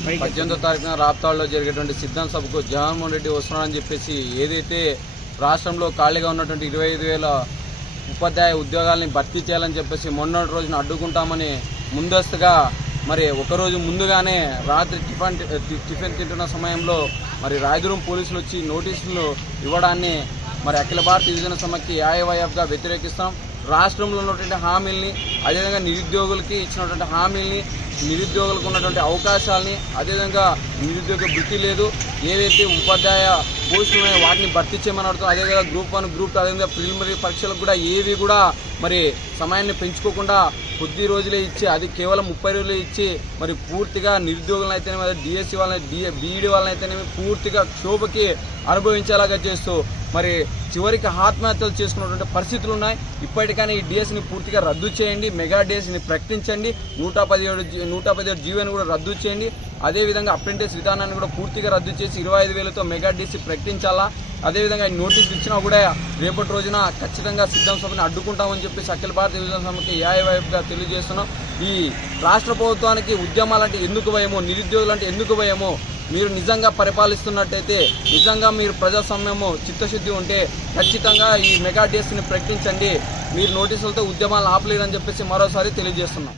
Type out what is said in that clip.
పద్దెనిమిదో తారీఖున రాప్తాడులో జరిగేటువంటి సిద్ధం సభకు జగన్మోహన్ రెడ్డి వస్తున్నాడని చెప్పేసి ఏదైతే రాష్ట్రంలో ఖాళీగా ఉన్నటువంటి ఇరవై ఐదు వేల ఉపాధ్యాయ ఉద్యోగాల్ని భర్తీ చేయాలని చెప్పేసి మొన్నటి రోజున అడ్డుకుంటామని ముందస్తుగా మరి ఒకరోజు ముందుగానే రాత్రి టిఫిన్ టిఫిన్ తింటున్న సమయంలో మరి రాయదురం పోలీసులు వచ్చి నోటీసులు ఇవ్వడాన్ని మరి అఖిల భారత యువజన సమైక్య ఏఐవైఎఫ్గా వ్యతిరేకిస్తాం రాష్ట్రంలో ఉన్నటువంటి హామీల్ని అదేవిధంగా నిరుద్యోగులకి ఇచ్చినటువంటి హామీల్ని నిరుద్యోగులకు ఉన్నటువంటి అవకాశాలని అదేవిధంగా నిరుద్యోగ వృత్తి లేదు ఏవైతే ఉపాధ్యాయ పోస్టులు ఉన్నాయో వాటిని భర్తీ చేయమని అడుగుతున్నాం అదేవిధంగా గ్రూప్ వన్ గ్రూప్ టూ అదేవిధంగా ప్రిలిమినరీ పరీక్షలకు కూడా ఏవి కూడా మరి సమయాన్ని పెంచుకోకుండా కొద్ది రోజులే ఇచ్చి అది కేవలం ముప్పై రోజులే ఇచ్చి మరి పూర్తిగా నిరుద్యోగులను అయితేనేమి డిఎస్సి వాళ్ళని డిఏ బీఈడి వాళ్ళని అయితేనేమి పూర్తిగా క్షోభకి అనుభవించేలాగా చేస్తూ మరి చివరికి ఆత్మహత్యలు చేసుకున్నటువంటి పరిస్థితులు ఉన్నాయి. ఇప్పటికైనా ఈ డిఎస్ని పూర్తిగా రద్దు చేయండి. మెగా డిఎస్ని ప్రకటించండి. నూట పదిహేడు నూట పదిహేడు జీవోని కూడా రద్దు చేయండి. అదేవిధంగా అప్రెంటిస్ విధానాన్ని కూడా పూర్తిగా రద్దు చేసి ఇరవై ఐదు వేలతో మెగా డిఎస్సి ప్రకటించాలా? అదేవిధంగా ఈ నోటీసులు ఇచ్చినా కూడా రేపటి రోజున ఖచ్చితంగా సిద్ధం సభను అడ్డుకుంటామని చెప్పేసి అఖిల భారత విభజన సభకి ఏఐవైఎఫ్గా తెలియజేస్తున్నాం. ఈ రాష్ట్ర ప్రభుత్వానికి ఉద్యమాలంటే ఎందుకు భయమో నిరుద్యోగులంటే ఎందుకు భయమో మీరు నిజంగా పరిపాలిస్తున్నట్టయితే నిజంగా మీరు ప్రజాస్వామ్యము చిత్తశుద్ధి ఉంటే ఖచ్చితంగా ఈ మెగా డేస్ని ప్రకటించండి. మీరు నోటీసులతో ఉద్యమాలను ఆపలేరని చెప్పేసి మరోసారి తెలియజేస్తున్నాం.